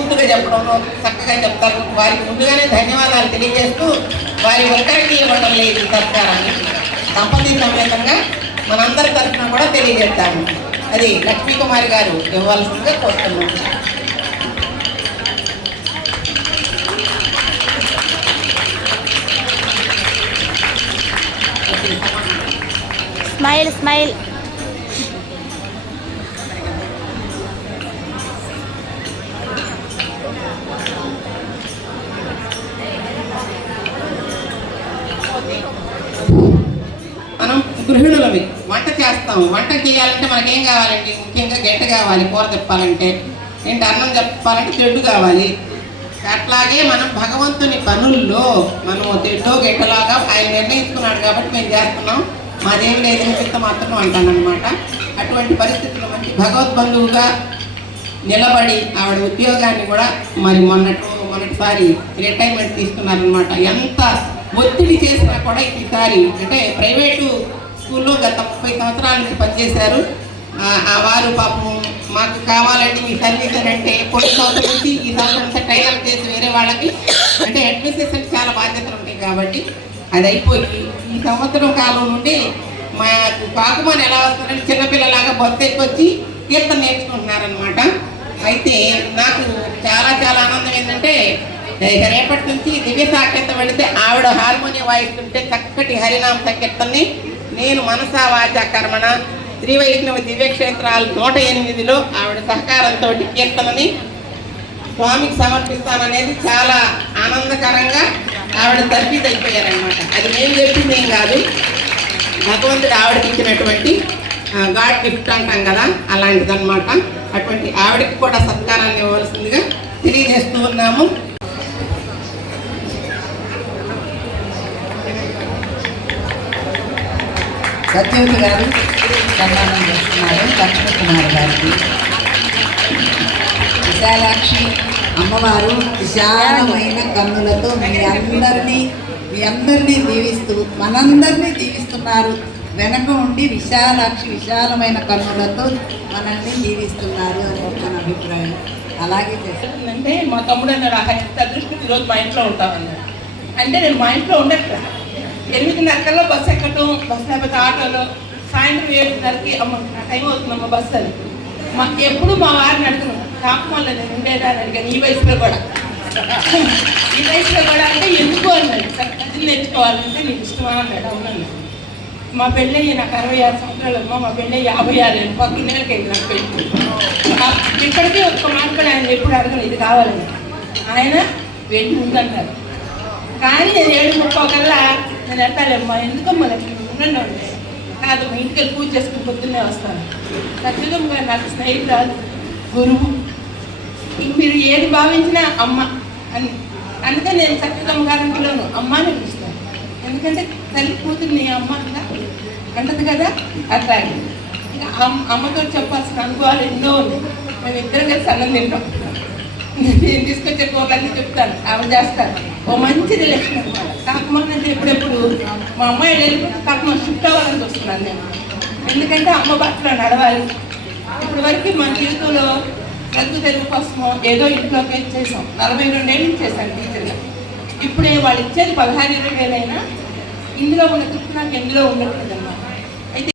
స్మూత్గా చెప్పడంలో చక్కగా చెప్తారు. వారికి ముందుగానే ధన్యవాదాలు తెలియజేస్తూ వారి ఒక్కరికి ఇవ్వడం లేదు సత్కారాన్ని దంపతి సమేతంగా మనందరి తరఫున కూడా తెలియజేస్తాము. అది లక్ష్మీ కుమారి గారు ఇవ్వాల్సిందిగా కోరుతున్నాము. Smile smile. గృహిణులు అవి. వంట చేస్తాం వంట చేయాలంటే మనకేం కావాలండి? ముఖ్యంగా గెట్ట కావాలి కూర తిప్పాలంటే. ఏంటి? అన్నం చెప్పాలంటే తెడ్డు కావాలి. అట్లాగే మనం భగవంతుని పనుల్లో మనం తెడ్డో గెట్టలాగా ఆయన నిర్ణయించుకున్నాడు కాబట్టి మేము చేస్తున్నాం. మాదేం లేదు నిమిత్త మాత్రం అంటానమాట అటువంటి పరిస్థితుల్లో మంచి భగవద్బంధువుగా నిలబడి ఆవిడ ఉద్యోగాన్ని కూడా మరి మొన్నటి మొన్నటిసారి రిటైర్మెంట్ తీసుకున్నారనమాట ఎంత ఒత్తిడి చేసినా కూడా ఈసారి అంటే ప్రైవేటు స్కూల్లో గత ముప్పై సంవత్సరాల నుంచి పనిచేశారు. ఆ- ఆ వారు పాపం మాకు కావాలంటే మీ సర్వీస్ అని అంటే కొన్ని సంవత్సరం నుంచి ఈ సంవత్సరం ట్రైనర్ చేసి వేరే వాళ్ళకి అంటే అడ్మినిస్ట్రేషన్ చాలా బాధ్యతలు ఉంటాయి కాబట్టి అది అయిపోయి ఈ సంవత్సరం కాలం నుండి మాకు కాకుమని ఎలా వస్తారంటే చిన్నపిల్లలాగా బొత్త ఎక్కొచ్చి కీర్తన నేర్చుకుంటున్నారనమాట అయితే నాకు చాలా చాలా ఆనందం ఏంటంటే ఇక రేపటి నుంచి దివ్య సాక్షిత వెళితే ఆవిడ హార్మోనియం వాయిస్తుంటే చక్కటి హరినామ సంకీర్తన్ని నేను మనసా వాచ కర్మణ శ్రీ వైష్ణవ దివ్యక్షేత్రాలు నూట ఎనిమిదిలో ఆవిడ సహకారంతో కీర్తనని స్వామికి సమర్పిస్తాననేది చాలా ఆనందకరంగా ఆవిడ తర్ఫీదు అయిపోయారనమాట అది మేము చెప్పింది ఏం కాదు. భగవంతుడు ఆవిడకి ఇచ్చినటువంటి గాడ్ గిఫ్ట్ అంటాం కదా అలాంటిదన్నమాట. అటువంటి ఆవిడకి కూడా సత్కారాన్ని ఇవ్వాల్సిందిగా తెలియజేస్తూ ఉన్నాము. సత్యవతి గారు సన్మానం చేస్తున్నారు. లక్ష్మీకుమార్ గారికి. విశాలాక్షి అమ్మవారు విశాలమైన కన్నులతో మీ అందరినీ మీ అందరినీ దీవిస్తూ మనందరినీ దీవిస్తున్నారు. వెనక ఉండి విశాలాక్షి విశాలమైన కన్నులతో మనల్ని దీవిస్తున్నారు అని మన అభిప్రాయం. అలాగే చేస్తారు. అంటే మా తమ్ముడు అన్నాడు ఆ ఎంత అదృష్టం! ఈరోజు మా ఇంట్లో ఉంటామన్నాడు అంటే నేను మా ఇంట్లో ఉండట్లేదు ఎనిమిదిన్నరకల్లా బస్సు ఎక్కటం బస్సు లేకపోతే ఆటోలో. సాయంత్రం ఏడున్నరకి అమ్మ నా టైం అవుతుందమ్మ బస్సు అది మా ఎప్పుడు మా వారిని అడుగుతున్నాం కాపం నేను ఉండేదా? అని అడిగాను ఈ వయసులో కూడా. ఈ వయసులో కూడా అంటే ఎందుకు అన్నాడు. కథలు నేర్చుకోవాలంటే నీకు ఇష్టమా? అన్నాడు. అవునన్నాడు మా పెళ్ళయ్య నాకు అరవై ఆరు సంవత్సరాలు అమ్మ మా పెళ్ళి యాభై ఆరు పక్కన పద్దెనిమిదికి అయింది నాకు పెళ్ళి. ఆ- ఇప్పటికీ ఒక్క మాట కూడా ఆయన ఎప్పుడు అడగను ఇది కావాలని. ఆయన వెళ్ళి ఉందన్నారు కానీ నేను ఏడు ముప్పకల్లా నేను వెళ్తాలేమ్మా ఎందుకమ్మా నాకు ఉండండి అంటే? కాదు మా ఇంటికి వెళ్ళి పూజ చేసుకుని పొద్దున్నే వస్తాను. ఖచ్చితంగా గారు నాకు స్నేహితురాలు గురువు. ఇంక మీరు ఏది భావించినా అమ్మ అని. అందుకే నేను సత్యదమ్మ గారింటిలోను అమ్మ అని పిలుస్తాను. ఎందుకంటే తల్లి కూతుర్ని అమ్మ కదా? అంటది కదా? అట్లాగే. ఇక అమ్మతో చెప్పాల్సిన అనుభవాలు ఎన్నో ఉన్నాయి. మేము ఇద్దరం కలిసి అన్నం తింటాం. నేను తీసుకొచ్చే కూరలన్నీ చెప్తాను. ఆవిడ చేస్తాను. ఓ మంచిది లక్ష్మి. అనమాట అంటే ఎప్పుడెప్పుడు? మా అమ్మాయి వెళ్ళిపోతే కాకమ్మ షిఫ్ట్ అవ్వాలని చూస్తున్నాను నేను. ఎందుకంటే అమ్మ బట్టలో నడవాలి. ఇప్పటి వరకు మన జీవితంలో తెలుగు తెలుగు కోసమో ఏదో ఇంట్లోకి చేసాం. నలభై రెండేళ్ళు చేశాను టీచర్గా. ఇప్పుడే వాళ్ళు ఇచ్చేది పదహారు ఇరవై వేలైనా ఇందులో ఉన్న తృప్తి నాకు ఎందులో ఉండట్లేదు